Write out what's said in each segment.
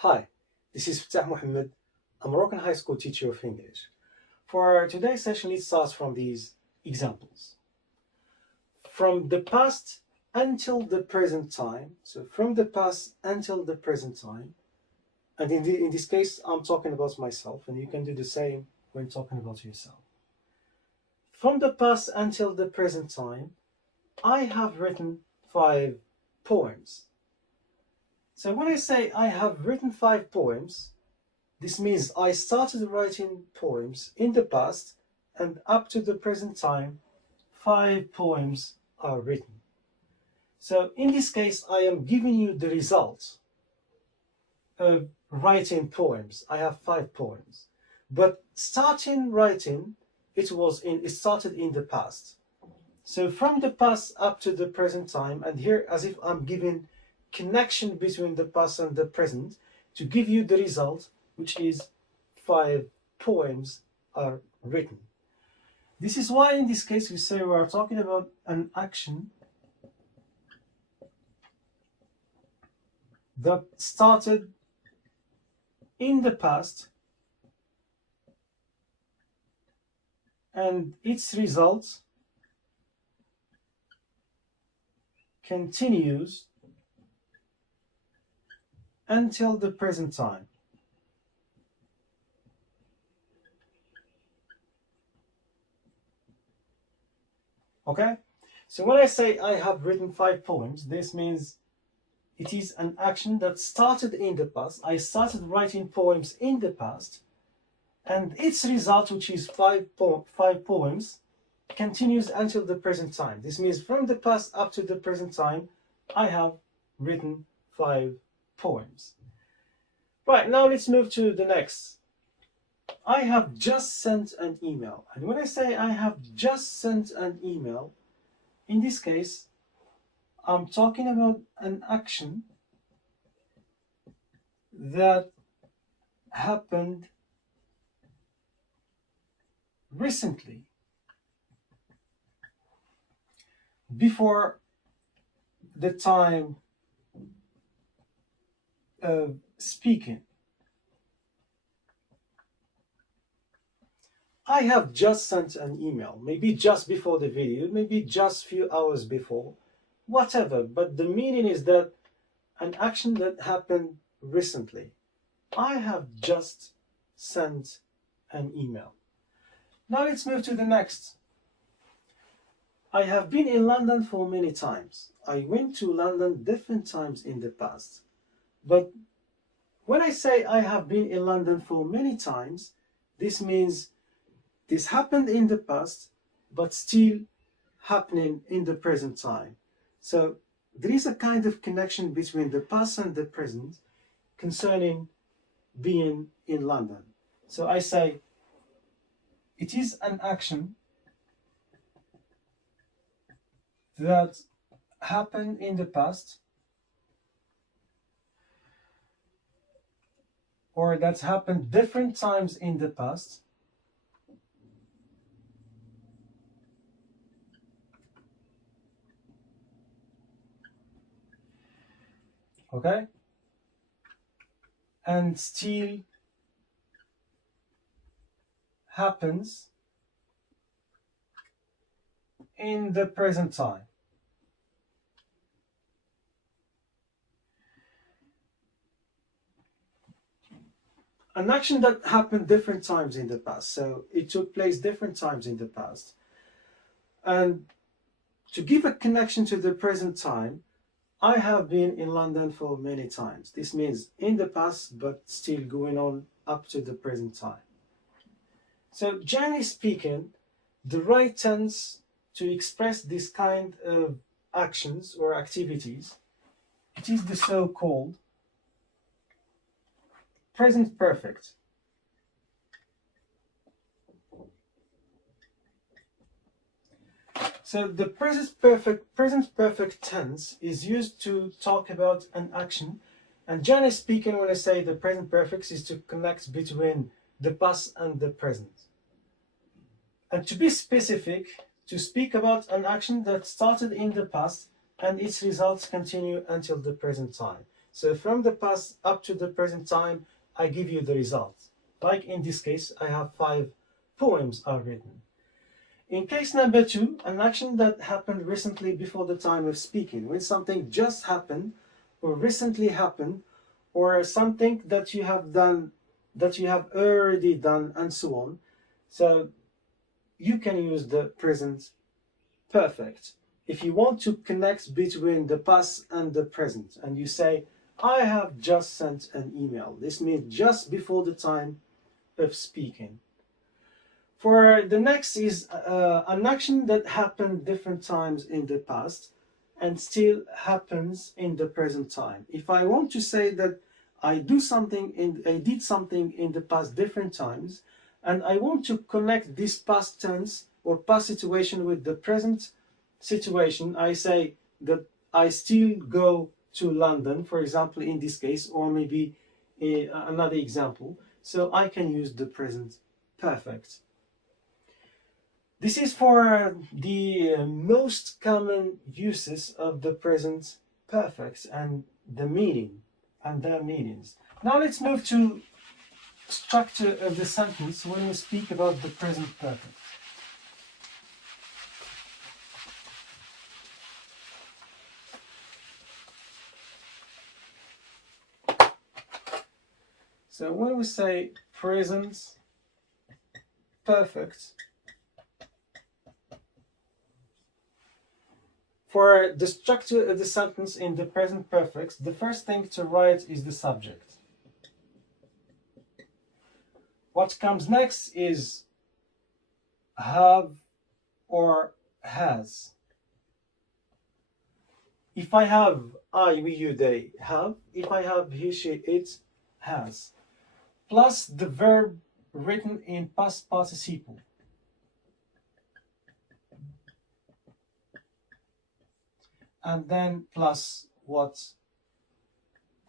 Hi, this is Fatah Mohammed, a Moroccan high school teacher of English. For today's session, let's start from these examples. From the past until the present time, so from the past until the present time, and in this case, I'm talking about myself, and you can do the same when talking about yourself. From the past until the present time, I have written 5 poems. So when I say I have written 5 poems, this means I started writing poems in the past, and up to the present time, 5 poems are written. So in this case, I am giving you the result of writing poems. I have 5 poems, but starting writing, it started in the past. So from the past up to the present time, and here as if I'm giving connection between the past and the present to give you the result, which is 5 poems are written. This is why in this case we say we are talking about an action that started in the past and its result continues until the present time. Okay? So when I say I have written 5 poems, this means it is an action that started in the past. I started writing poems in the past, and its result, which is 5 poems, continues until the present time. This means from the past up to the present time, I have written 5 poems. Right, now let's move to the next. I have just sent an email. And when I say I have just sent an email, in this case, I'm talking about an action that happened recently, before the time of speaking. I have just sent an email, maybe just before the video, maybe just few hours before, whatever, but the meaning is that an action that happened recently. I have just sent an email. Now let's move to the next. I have been in London for many times. I went to London different times in the past. But when I say I have been in London for many times, this means this happened in the past, but still happening in the present time. So there is a kind of connection between the past and the present concerning being in London. So I say it is an action that happened in the past, or that's happened different times in the past, okay, and still happens in the present time. An action that happened different times in the past, so it took place different times in the past. And to give a connection to the present time, I have been in London for many times. This means in the past, but still going on up to the present time. So generally speaking, the right tense to express this kind of actions or activities, it is the so-called present perfect. So the present perfect tense is used to talk about an action. And generally speaking, when I say the present perfect, is to connect between the past and the present. And to be specific, to speak about an action that started in the past and its results continue until the present time. So from the past up to the present time, I give you the result. Like in this case, I have 5 poems are written. In case number 2, an action that happened recently before the time of speaking. When something just happened or recently happened, or something that you have done, that you have already done, and so on. So you can use the present perfect. If you want to connect between the past and the present, and you say, I have just sent an email. This means just before the time of speaking. For the next is an action that happened different times in the past and still happens in the present time. If I want to say that I did something in the past different times, and I want to connect this past tense or past situation with the present situation, I say that I still go to London, for example, in this case, or maybe another example. So I can use the present perfect. This is for the most common uses of the present perfects and the meaning and their meanings. Now let's move to structure of the sentence when we speak about the present perfect. So when we say present perfect, for the structure of the sentence in the present perfect, the first thing to write is the subject. What comes next is have or has. If I have, I, we, you, they have. If I have, he, she, it has. Plus the verb written in past participle. And then plus what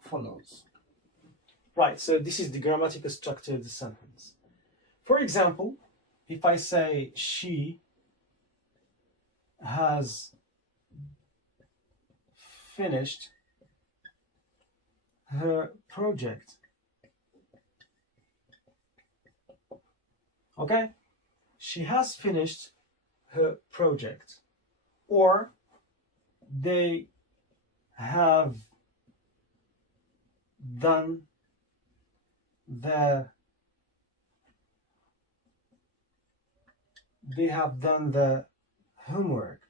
follows. Right, so this is the grammatical structure of the sentence. For example, if I say she has finished her project. Okay? She has finished her project. Or they have done the homework.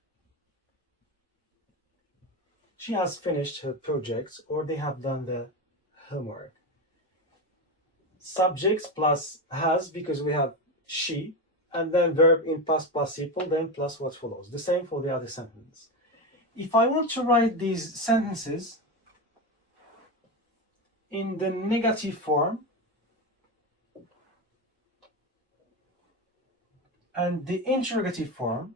She has finished her project, or they have done the homework. Subject plus has, because we have she, and then verb in past participle, then plus what follows. The same for the other sentence. If I want to write these sentences in the negative form and the interrogative form,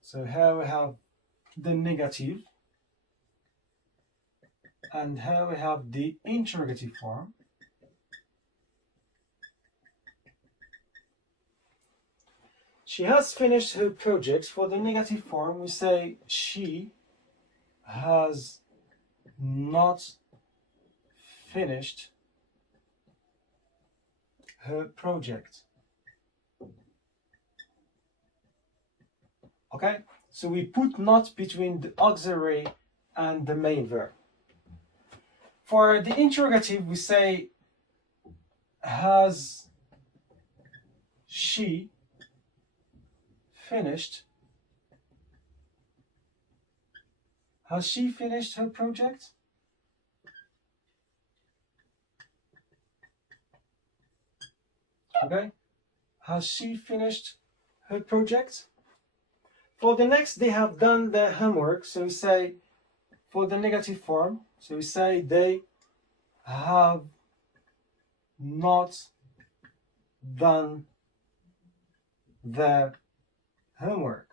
so here we have the negative and here we have the interrogative form. She has finished her project. For the negative form, we say she has not finished her project. Okay, so we put not between the auxiliary and the main verb. For the interrogative, we say has she finished? Has she finished her project? Okay, has she finished her project? For the next, they have done their homework. So we say, for the negative form, so we say they have not done their homework.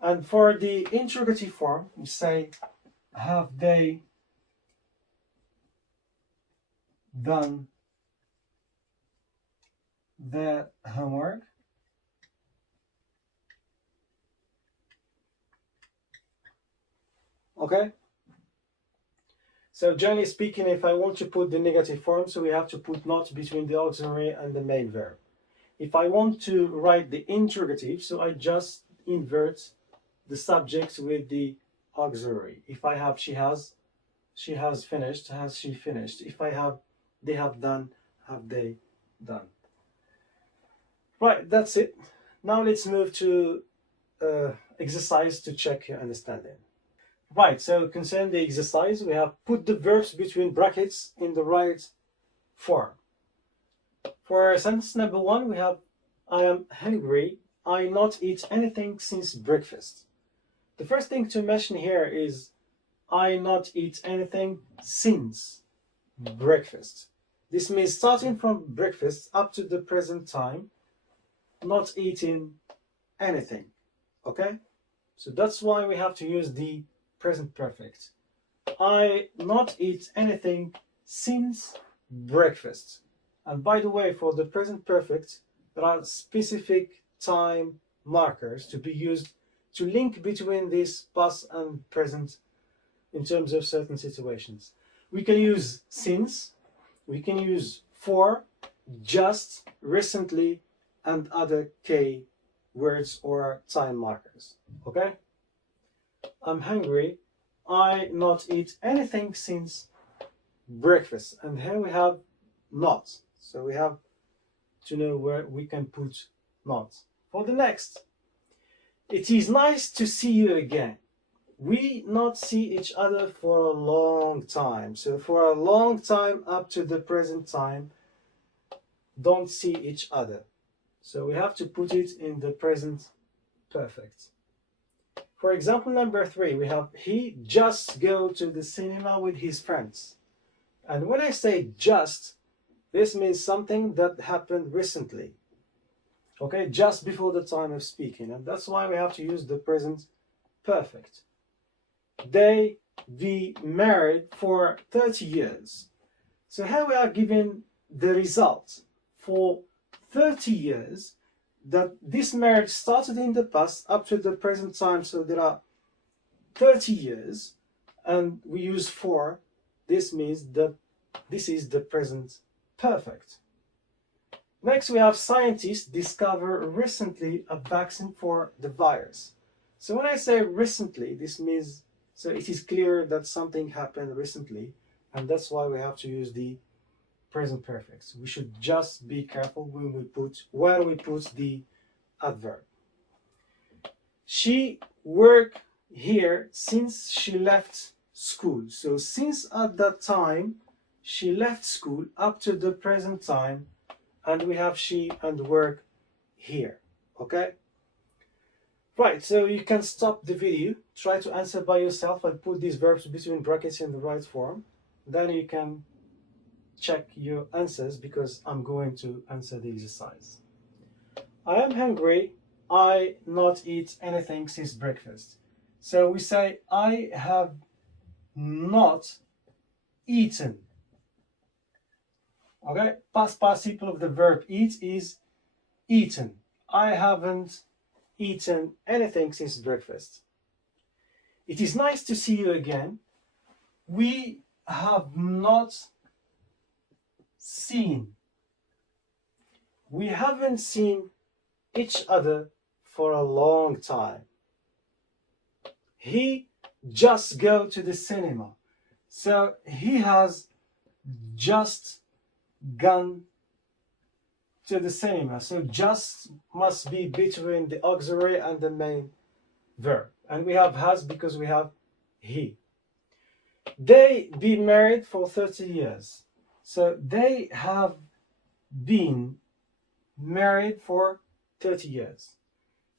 And for the interrogative form, we say, have they done the homework. Okay? So generally speaking, if I want to put the negative form, so we have to put not between the auxiliary and the main verb. If I want to write the interrogative, so I just invert the subject with the auxiliary. If I have she has finished, has she finished. If I have they have done, have they done. Right, that's it. Now let's move to exercise to check your understanding. Right, so concerning the exercise, we have put the verbs between brackets in the right form. For sentence number 1, we have I am hungry. I not eat anything since breakfast. The first thing to mention here is I not eat anything since breakfast. This means starting from breakfast up to the present time, not eating anything. Okay? So that's why we have to use the present perfect. I not eat anything since breakfast. And by the way, for the present perfect, there are specific time markers to be used to link between this past and present in terms of certain situations. We can use since, we can use for, just, recently, and other K words or time markers. Okay? I'm hungry. I not eat anything since breakfast. And here we have not. So we have to know where we can put not. For the next, it is nice to see you again. We not see each other for a long time. So for a long time up to the present time, don't see each other. So we have to put it in the present perfect. For example number 3, we have he just go to the cinema with his friends. And when I say just, this means something that happened recently. Okay, just before the time of speaking. And that's why we have to use the present perfect. They be married for 30 years. So here we are given the result for 30 years that this marriage started in the past up to the present time. So there are 30 years and we use for. This means that this is the present perfect. Next, we have scientists discover recently a vaccine for the virus. So when I say recently, this means, so it is clear that something happened recently, and that's why we have to use the present perfect. We should just be careful when we put, where we put the adverb. She worked here since she left school. So since at that time, she left school up to the present time, and we have she and work here. Okay? Right, so you can stop the video, try to answer by yourself and put these verbs between brackets in the right form. Then you can check your answers because I'm going to answer the exercise. I am hungry. I not eat anything since breakfast. So we say I have not eaten. Okay, past participle of the verb eat is eaten. I haven't eaten anything since breakfast. It is nice to see you again. We have not seen. We haven't seen each other for a long time. He just go to the cinema. So he has just gone to the cinema. So just must be between the auxiliary and the main verb. And we have has because we have he. They be married for 30 years. So they have been married for 30 years.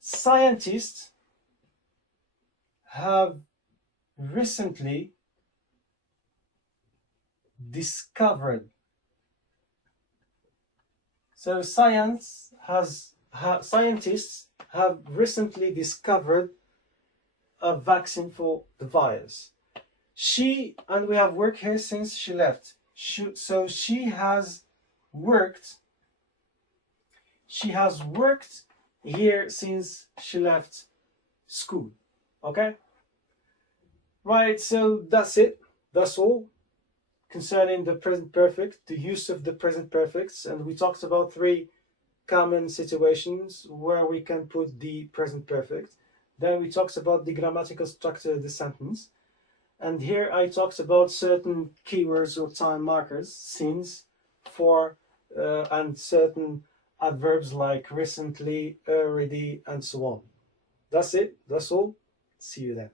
Scientists have recently discovered. So scientists have recently discovered a vaccine for the virus. She, and we have worked here since she left. So she has worked she has worked here since she left school. Okay? Right, so that's it. That's all concerning the present perfect, the use of the present perfects. And we talked about 3 common situations where we can put the present perfect. Then we talked about the grammatical structure of the sentence. And here I talked about certain keywords or time markers, since, for, and certain adverbs like recently, already, and so on. That's it. That's all. See you then.